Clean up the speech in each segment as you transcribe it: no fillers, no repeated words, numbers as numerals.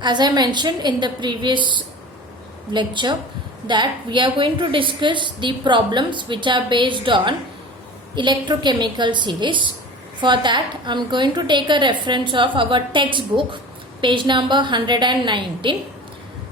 As I mentioned in the previous lecture, that we are going to discuss the problems which are based on electrochemical series. For that, I am going to take a reference of our textbook, page number 119.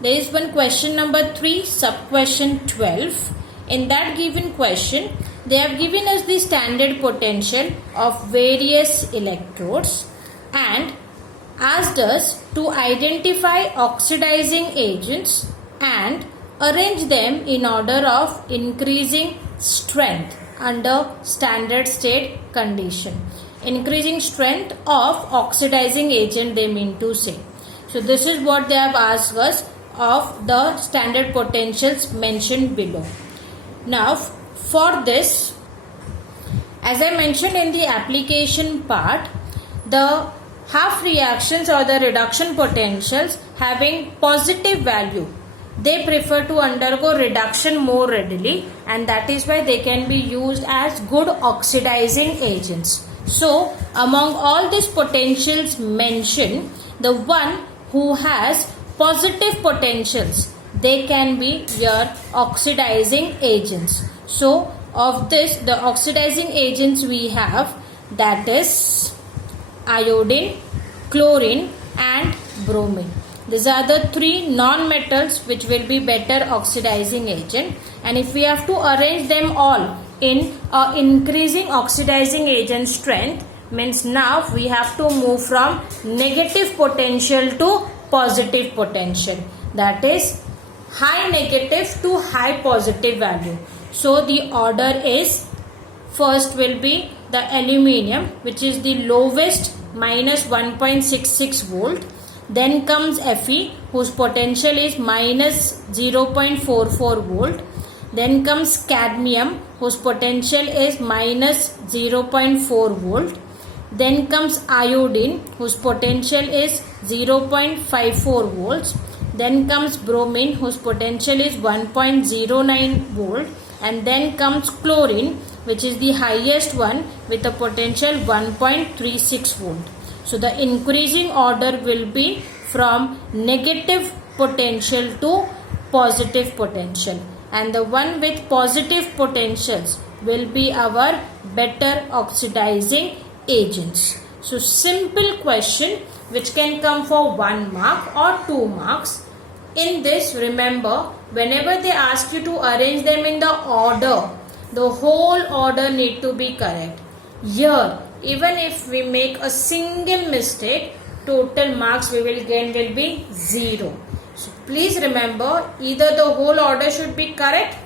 There is one question number 3, sub question 12. In that given question, they have given us the standard potential of various electrodes and asked us to identify oxidizing agents and arrange them in order of increasing strength under standard state condition. Increasing strength of oxidizing agent, they mean to say. So this is what they have asked us of the standard potentials mentioned below. Now for this, as I mentioned in the application part, the half reactions or the reduction potentials having positive value, they prefer to undergo reduction more readily, and that is why they can be used as good oxidizing agents. So among all these potentials mentioned, the one who has positive potentials, they can be your oxidizing agents. So of this, the oxidizing agents we have, that is iodine, chlorine and bromine. These are the three non-metals which will be better oxidizing agent, and if we have to arrange them all in increasing oxidizing agent strength, means now we have to move from negative potential to positive potential, that is high negative to high positive value. So the order is, first will be the aluminium, which is the lowest, minus 1.66 volt. Then comes Fe, whose potential is minus 0.44 volt. Then comes cadmium, whose potential is minus 0.4 volt. Then comes iodine, whose potential is 0.54 volts. Then comes bromine, whose potential is 1.09 volt. And then comes chlorine, which is the highest one with a potential 1.36 volt. So the increasing order will be from negative potential to positive potential, and the one with positive potentials will be our better oxidizing agents. So simple question which can come for 1 mark or 2 marks. In this, remember, whenever they ask you to arrange them in the order, the whole order need to be correct. Here, even if we make a single mistake, total marks we will gain will be 0. So please remember, either the whole order should be correct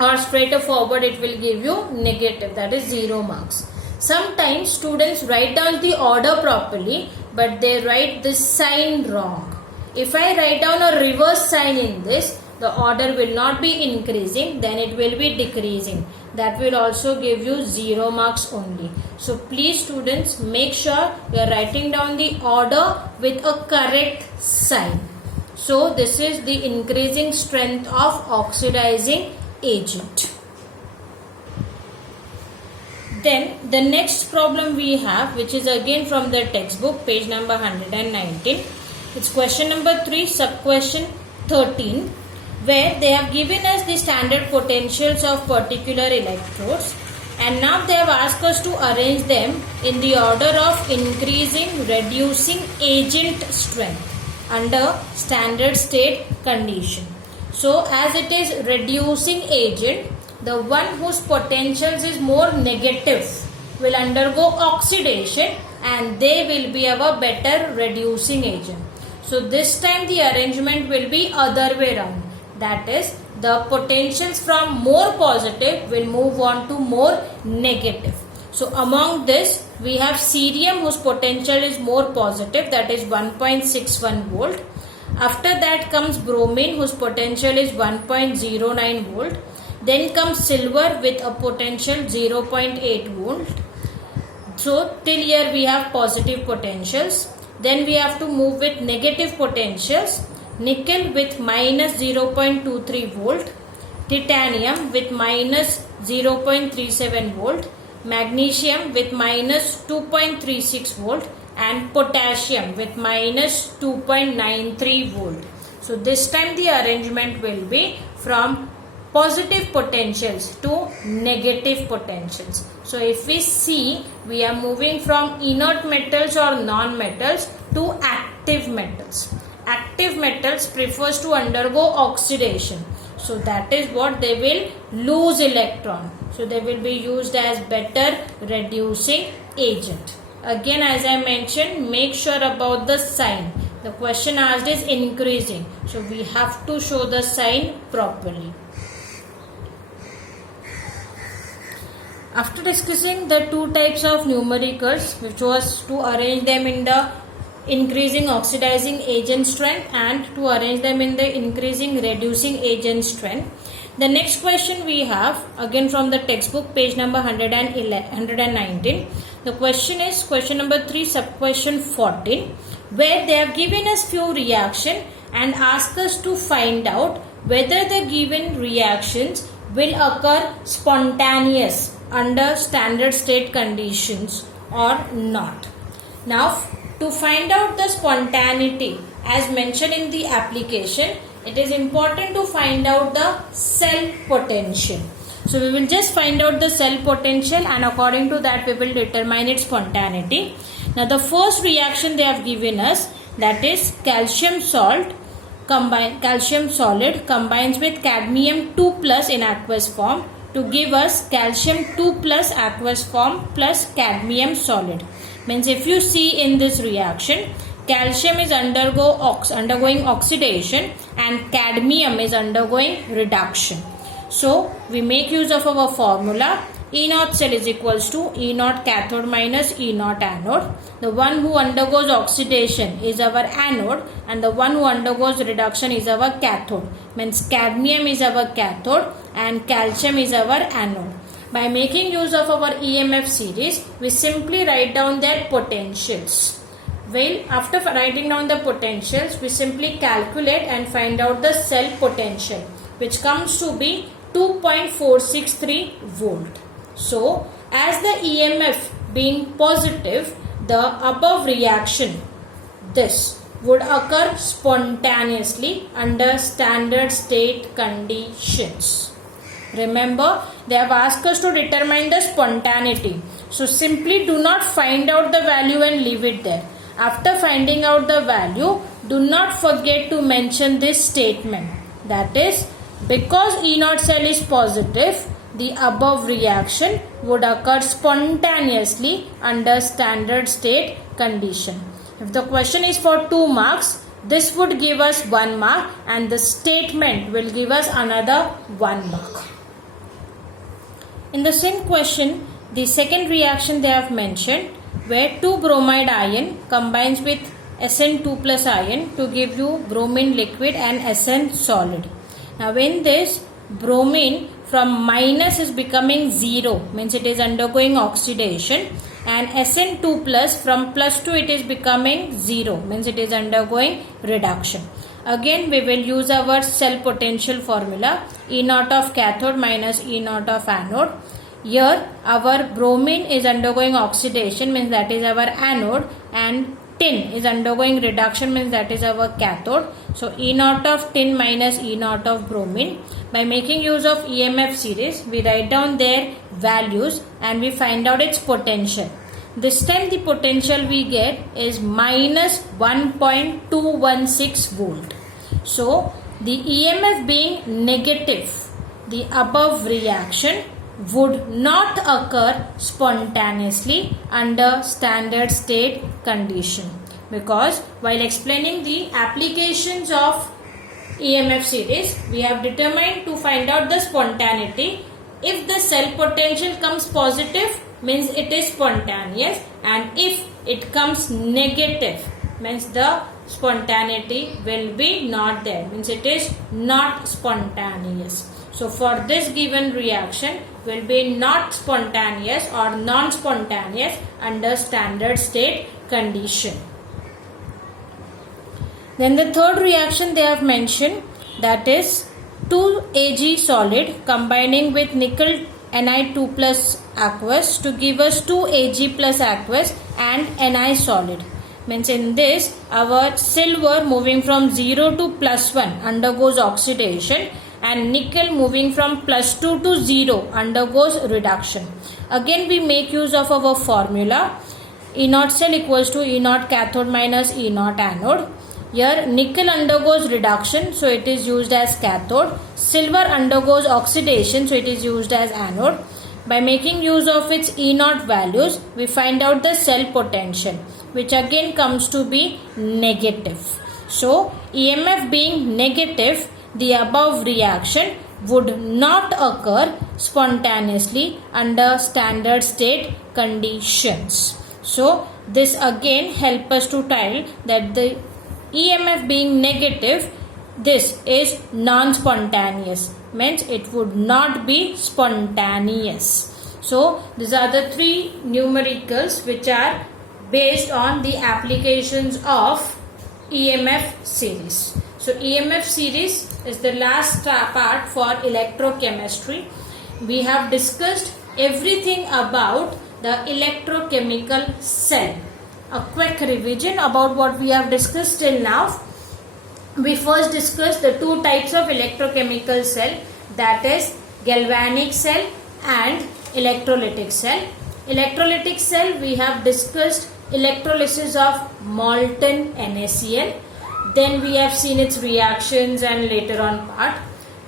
or straightforward it will give you negative, that is 0 marks. Sometimes students write down the order properly, but they write this sign wrong. If I write down a reverse sign in this, the order will not be increasing, then it will be decreasing. That will also give you 0 marks only. So please students, make sure you are writing down the order with a correct sign. So this is the increasing strength of oxidizing agent. Then the next problem we have, which is again from the textbook, page number 119. It's question number 3, sub question 13, where they have given us the standard potentials of particular electrodes, and now they have asked us to arrange them in the order of increasing, reducing agent strength under standard state condition. So as it is reducing agent, the one whose potentials is more negative will undergo oxidation, and they will be our better reducing agent. So this time the arrangement will be other way around. That is, the potentials from more positive will move on to more negative. So among this, we have cerium, whose potential is more positive, that is 1.61 volt. After that comes bromine, whose potential is 1.09 volt. Then comes silver with a potential 0.8 volt. So till here we have positive potentials. Then we have to move with negative potentials. Nickel with minus 0.23 volt, titanium with minus 0.37 volt, magnesium with minus 2.36 volt, and potassium with minus 2.93 volt. So this time the arrangement will be from positive potentials to negative potentials. So if we see, we are moving from inert metals or non-metals to active metals. Active metals prefers to undergo oxidation. So that is what they will lose electron. So they will be used as better reducing agent. Again, as I mentioned, make sure about the sign. The question asked is increasing. So we have to show the sign properly. After discussing the two types of numericals, which was to arrange them in the increasing oxidizing agent strength and to arrange them in the increasing reducing agent strength, the next question we have again from the textbook, page number 119. The question is question number 3, sub question 14, where they have given us few reaction and asked us to find out whether the given reactions will occur spontaneous under standard state conditions or not. Now, to find out the spontaneity as mentioned in the application, it is important to find out the cell potential. So we will just find out the cell potential and according to that we will determine its spontaneity. Now the first reaction they have given us, that is calcium solid combines with cadmium 2 plus in aqueous form to give us calcium 2 plus aqueous form plus cadmium solid. Means if you see in this reaction, calcium is undergoing oxidation and cadmium is undergoing reduction. So we make use of our formula. E naught cell is equals to E naught cathode minus E naught anode. The one who undergoes oxidation is our anode and the one who undergoes reduction is our cathode. Means cadmium is our cathode and calcium is our anode. By making use of our EMF series, we simply write down their potentials. Well, after writing down the potentials, we simply calculate and find out the cell potential, which comes to be 2.463 volt. So, as the EMF being positive, the above reaction, this would occur spontaneously under standard state conditions. Remember, they have asked us to determine the spontaneity. So, simply do not find out the value and leave it there. After finding out the value, do not forget to mention this statement. That is, because E naught cell is positive, the above reaction would occur spontaneously under standard state condition. If the question is for 2 marks, this would give us 1 mark and the statement will give us another 1 mark. In the same question, the second reaction they have mentioned, where 2 bromide ion combines with Sn2 plus ion to give you bromine liquid and Sn solid. Now in this, bromine from minus is becoming 0, means it is undergoing oxidation, and Sn2 plus from plus 2 it is becoming 0, means it is undergoing reduction. Again we will use our cell potential formula, E naught of cathode minus E naught of anode. Here our bromine is undergoing oxidation, means that is our anode, and tin is undergoing reduction, means that is our cathode. So E naught of tin minus E naught of bromine. By making use of EMF series, we write down their values and we find out its potential. This time the potential we get is minus 1.216 volt. So the EMF being negative, the above reaction would not occur spontaneously under standard state condition, because while explaining the applications of EMF series, we have determined to find out the spontaneity. If the cell potential comes positive, means it is spontaneous, and if it comes negative, means the spontaneity will be not there, means it is not spontaneous. So for this given reaction will be not spontaneous or non-spontaneous under standard state condition. Then the third reaction they have mentioned, that is 2 Ag solid combining with nickel Ni2 plus aqueous to give us 2 Ag plus aqueous and Ni solid. Means in this, our silver moving from 0 to +1 undergoes oxidation, and nickel moving from +2 to 0 undergoes reduction. Again we make use of our formula. E naught cell equals to E naught cathode minus E naught anode. Here nickel undergoes reduction, so it is used as cathode. Silver undergoes oxidation, so it is used as anode. By making use of its E naught values, we find out the cell potential, which again comes to be negative. So EMF being negative, the above reaction would not occur spontaneously under standard state conditions. So this again helps us to tell that the EMF being negative, this is non-spontaneous, means it would not be spontaneous. So these are the three numericals which are based on the applications of EMF series. So EMF series is the last part for electrochemistry. We have discussed everything about the electrochemical cell. A quick revision about what we have discussed till now. We first discussed the two types of electrochemical cell, that is galvanic cell and electrolytic cell. Electrolytic cell, we have discussed electrolysis of molten NaCl. Then we have seen its reactions and later on part.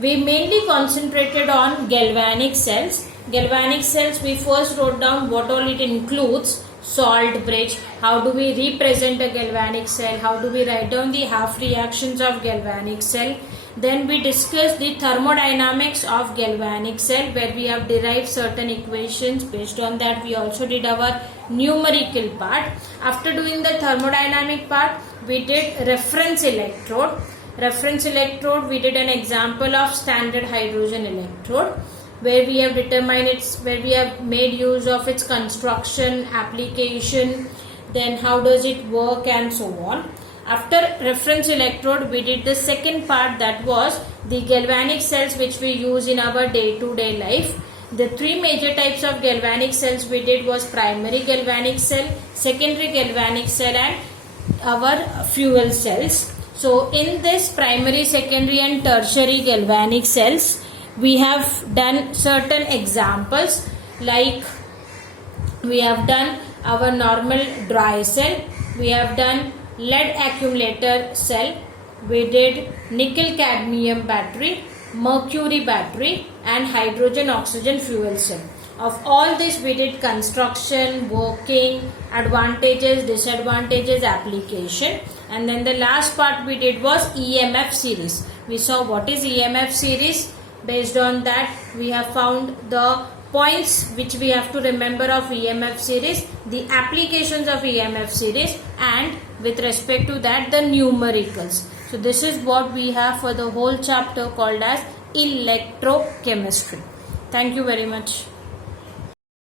We mainly concentrated on galvanic cells. Galvanic cells, we first wrote down what all it includes. Salt bridge, how do we represent a galvanic cell, how do we write down the half reactions of galvanic cell. Then we discussed the thermodynamics of galvanic cell, where we have derived certain equations. Based on that, we also did our numerical part. After doing the thermodynamic part, we did reference electrode. Reference electrode, we did an example of standard hydrogen electrode, where we have determined where we have made use of its construction, application, then how does it work and so on. After reference electrode, we did the second part, that was the galvanic cells which we use in our day-to-day life. The three major types of galvanic cells we did was primary galvanic cell, secondary galvanic cell, and our fuel cells. So in this primary, secondary and tertiary galvanic cells, we have done certain examples, like we have done our normal dry cell, we have done lead accumulator cell, we did nickel cadmium battery, mercury battery, and hydrogen oxygen fuel cell. Of all this, we did construction, working, advantages, disadvantages, application, and then the last part we did was EMF series. We saw what is EMF series. Based on that, we have found the points which we have to remember of EMF series, the applications of EMF series, and with respect to that, the numericals. So this is what we have for the whole chapter called as electrochemistry. Thank you very much.